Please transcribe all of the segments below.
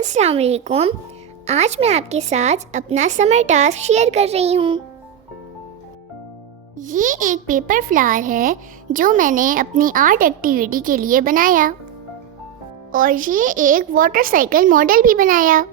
अस्सलाम वालेकुम। आज मैं आपके साथ अपना समर टास्क शेयर कर रही हूँ। ये एक पेपर फ्लावर है जो मैंने अपनी आर्ट एक्टिविटी के लिए बनाया, और ये एक वाटर साइकिल मॉडल भी बनाया।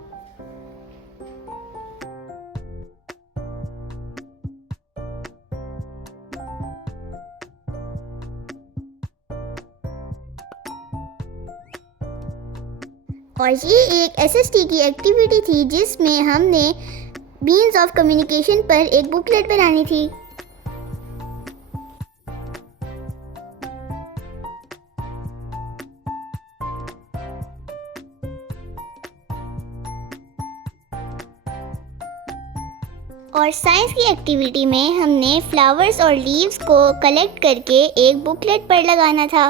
और ये एक एसएसटी की एक्टिविटी थी जिसमें हमने मीन्स ऑफ कम्युनिकेशन पर एक बुकलेट बनानी थी। और साइंस की एक्टिविटी में हमने फ्लावर्स और लीव्स को कलेक्ट करके एक बुकलेट पर लगाना था।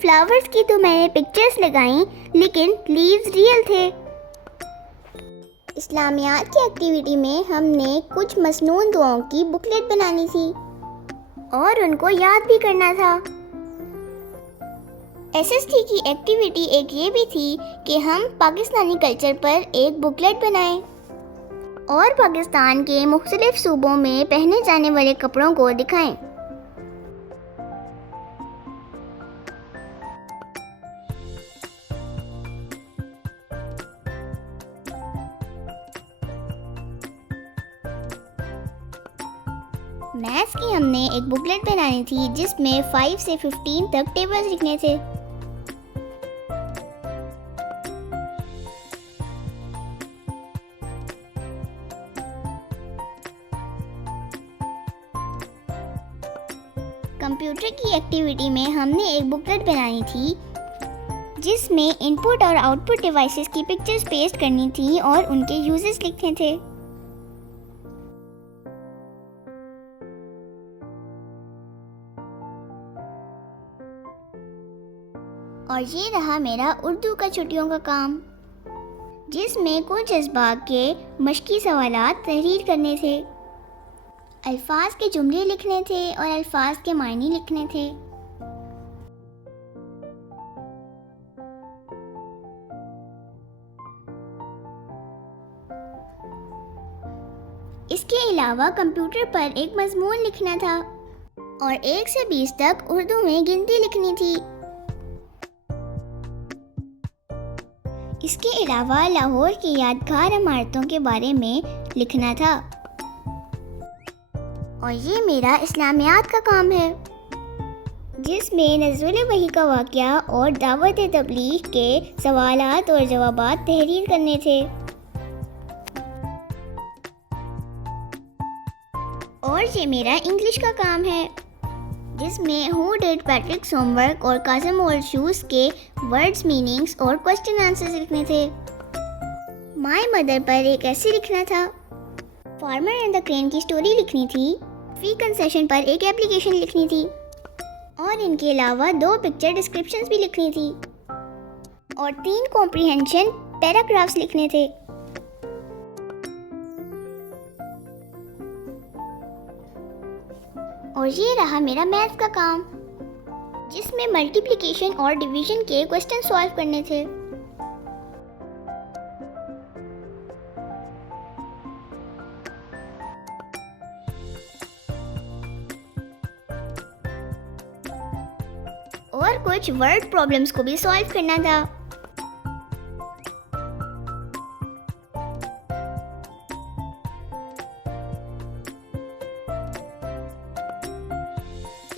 फ्लावर्स की तो मैंने पिक्चर्स लगाई, लेकिन लीव्स रियल थे। इस्लामियात की एक्टिविटी में हमने कुछ मसनून दुआओं की बुकलेट बनानी थी और उनको याद भी करना था। एसएसटी की एक्टिविटी एक ये भी थी कि हम पाकिस्तानी कल्चर पर एक बुकलेट बनाएं और पाकिस्तान के मुख्तलिफ सूबों में पहने जाने वाले कपड़ों को दिखाएं। मैथ्स की हमने एक बुकलेट बनानी थी जिसमें 5 से 15 तक टेबल्स लिखने थे। कंप्यूटर की एक्टिविटी में हमने एक बुकलेट बनानी थी जिसमें इनपुट और आउटपुट डिवाइसेस की पिक्चर्स पेस्ट करनी थी और उनके यूजेस लिखने थे। और ये रहा मेरा उर्दू का छुट्टियों का काम, जिसमें कुछ जज्बात के मशकी सवालात तहरीर करने थे, अल्फाज के जुमले लिखने थे और अल्फाज के मायने लिखने थे। इसके अलावा कंप्यूटर पर एक मजमून लिखना था और 1 से 20 तक उर्दू में गिनती लिखनी थी। इसके अलावा लाहौर की यादगार इमारतों के बारे में लिखना था। और ये मेरा इस्लामियात का काम है जिसमें नज़ुल वही का वाक़या और दावत तबलीग के सवालात और जवाबात तहरीर करने थे। और ये मेरा इंग्लिश का काम है जिसमें हु डिड पैट्रिक्स होमवर्क और कासिम ओल्ड शूज़ के वर्ड्स मीनिंग्स और क्वेश्चन आंसर्स लिखने थे। माय मदर पर एक ऐसे लिखना था। फार्मर एंड द क्रेन की स्टोरी लिखनी थी। फी कंसेशन पर एक एप्लीकेशन लिखनी थी और इनके अलावा 2 पिक्चर डिस्क्रिप्शंस भी लिखनी थी और 3 कॉम्प्रिहेंशन पैराग्राफ्स लिखने थे। और ये रहा मेरा मैथ्स का काम जिसमें मल्टीप्लिकेशन और डिवीजन के क्वेश्चन सॉल्व करने थे। और कुछ वर्ड प्रॉब्लम्स को भी सॉल्व करना था।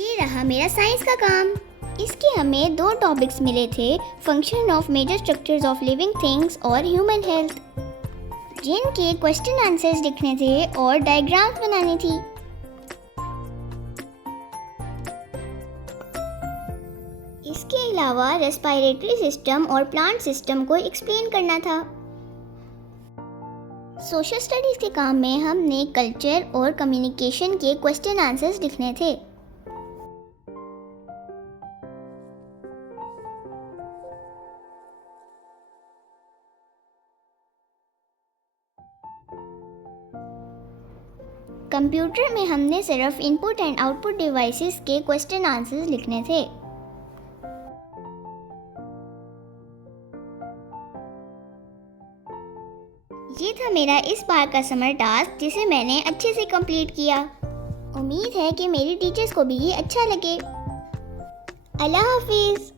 ये रहा मेरा साइंस का काम। इसके हमें 2 टॉपिक्स मिले थे, function of major structures of living things और ह्यूमन हेल्थ, जिनके क्वेश्चन आंसर्स लिखने थे और डायग्राम्स बनानी थी। इसके अलावा रेस्पिरेटरी सिस्टम और प्लांट सिस्टम को एक्सप्लेन करना था। सोशल स्टडीज के काम में हमने कल्चर और कम्युनिकेशन के क्वेश्चन आंसर्स लिखने थे। कंप्यूटर में हमने सिर्फ इनपुट एंड आउटपुट डिवाइसेस के क्वेश्चन आंसर्स लिखने थे। ये था मेरा इस बार का समर टास्क जिसे मैंने अच्छे से कंप्लीट किया। उम्मीद है कि मेरी टीचर्स को भी ये अच्छा लगे। अल्लाह हाफिज़।